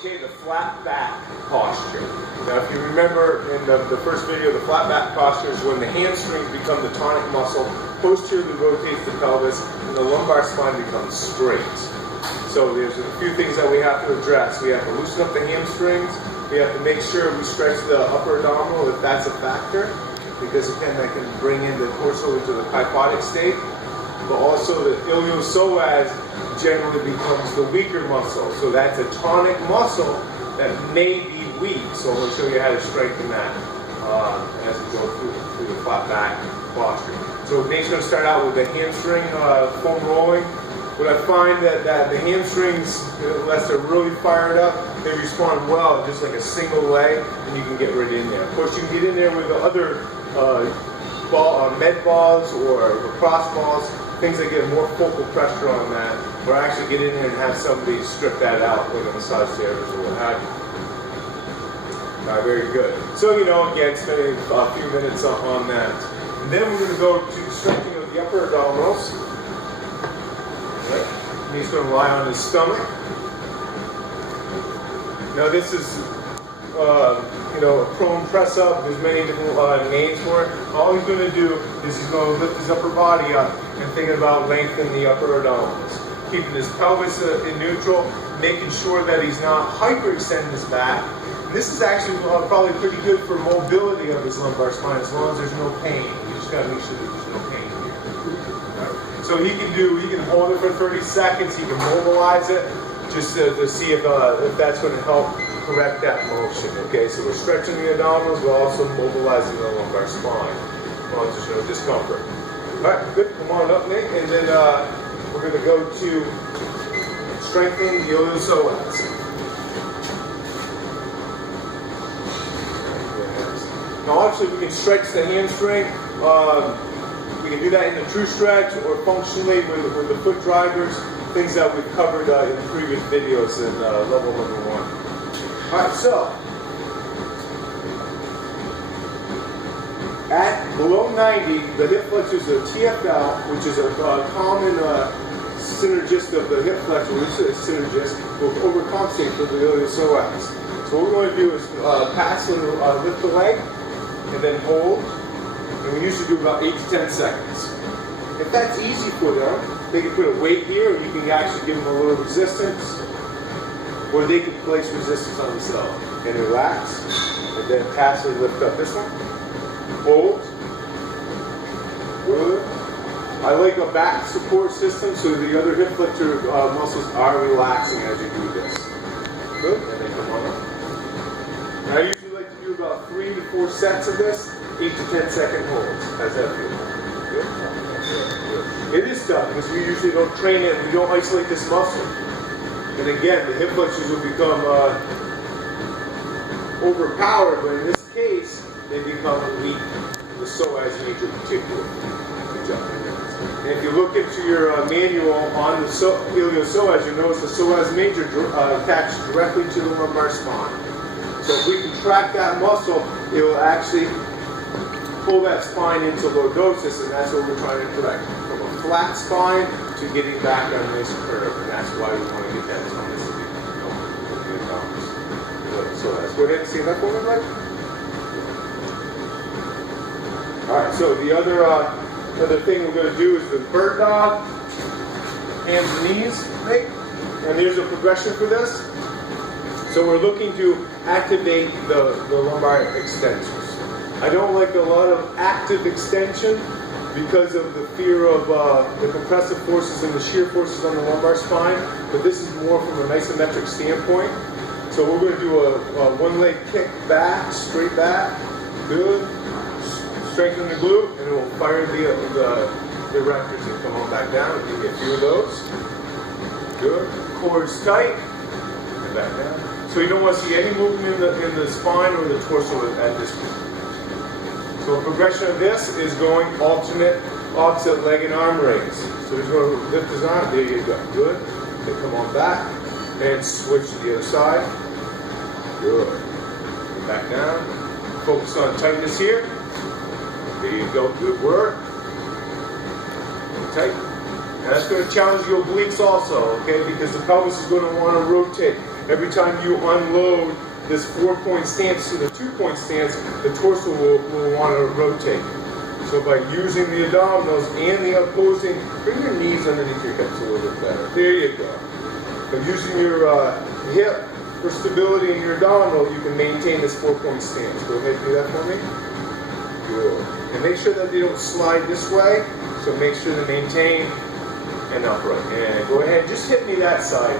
Okay, the flat back posture. Now, if you remember in the first video, the flat back posture is when the hamstrings become the tonic muscle, posteriorly rotates the pelvis, and the lumbar spine becomes straight. So there's a few things that we have to address. We have to loosen up the hamstrings. We have to make sure we stretch the upper abdominal if that's a factor, because again, that can bring in the torso into the kyphotic state. But also the iliopsoas generally becomes the weaker muscle. So that's a tonic muscle that may be weak. So I'm going to show you how to strengthen that as we go through the flat back posture. So Nate's going to start out with the hamstring foam rolling. What I find that the hamstrings, unless they're really fired up, they respond well, just like a single leg, and you can get right in there. Of course, you can get in there with the other med balls or lacrosse balls, things that get more focal pressure on that, or actually get in there and have somebody strip that out with a massage therapist or what have you. All right, very good. So, again, spending a few minutes on that. And then we're going to go to strengthening of the upper abdominals. Right. And he's going to lie on his stomach. Now, this is a prone press up. There's many different names for it. All he's going to do is he's going to lift his upper body up and thinking about lengthening the upper abdominals, keeping his pelvis in neutral, making sure that he's not hyperextending his back. And this is actually probably pretty good for mobility of his lumbar spine as long as there's no pain. You just got to make sure that there's no pain here. Right. So he can hold it for 30 seconds. He can mobilize it just to see if that's going to help correct that motion. Okay, so we're stretching the abdominals, we're also mobilizing the lumbar spine. As long as there's no discomfort. All right, good. Come on up, Nick. And then we're going to go to strengthening the iliopsoas. Now, obviously, we can stretch the hamstring. We can do that in the true stretch or functionally with the foot drivers, things that we've covered in previous videos in level number 1. All right, so at below 90, the hip flexors are TFL, which is a common synergist of the hip flexor, synergist, will overcompensate for the iliopsoas. So what we're going to do is pass and lift the leg, and then hold. And we usually do about 8 to 10 seconds. If that's easy for them, they can put a weight here, or you can actually give them a little resistance, or they can place resistance on themselves. And relax, and then pass and lift up this one. Hold. Good. I like a back support system, so the other hip flexor muscles are relaxing as you do this. Good. And then come on up. Now, I usually like to do about 3 to 4 sets of this, 8 to 10 second holds. How's that feel? Good. It is tough because we usually don't train it, we don't isolate this muscle. And again, the hip flexors will become overpowered, but in this case, they become weak, the psoas major particularly. Good job. And if you look into your manual on the iliopsoas, you notice the psoas major attached directly to the lumbar spine. So if we can track that muscle, it will actually pull that spine into lordosis, and that's what we're trying to correct. From a flat spine to getting back on this curve, and that's why we want to get that tonicity. So let's go ahead and see that for me, buddy. All right, so the other thing we're going to do is the bird dog, hands and knees, right? And there's a progression for this. So we're looking to activate the lumbar extensors. I don't like a lot of active extension because of the fear of the compressive forces and the shear forces on the lumbar spine, but this is more from an isometric standpoint. So we're going to do a one leg kick back, straight back, good. Strengthen the glute, and it will fire the erectors and come on back down. Give me a few of those. Good. Core is tight, and back down. So you don't want to see any movement in the spine or the torso at this point. So a progression of this is going alternate opposite leg and arm raise. So he's going to lift his arm. There you go. Good. Then come on back and switch to the other side. Good. Back down. Focus on tightness here. There you go. Good work. Tight. And that's going to challenge your obliques also, okay? Because the pelvis is going to want to rotate. Every time you unload this 4-point stance to the 2-point stance, the torso will want to rotate. So by using the abdominals and the opposing, bring your knees underneath your hips a little bit better. There you go. By using your hip for stability in your abdominal, you can maintain this 4-point stance. Go ahead and do that for me. Good. And make sure that they don't slide this way, so make sure to maintain and upright. And go ahead, just hit me that side.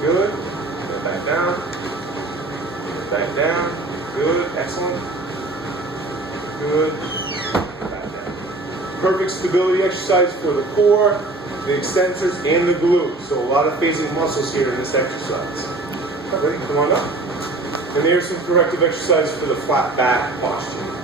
Good. Go back down. Back down. Good. Excellent. Good. Back down. Perfect stability exercise for the core, the extensors, and the glutes. So a lot of phasing muscles here in this exercise. Ready? Come on up. And there's some corrective exercises for the flat back posture.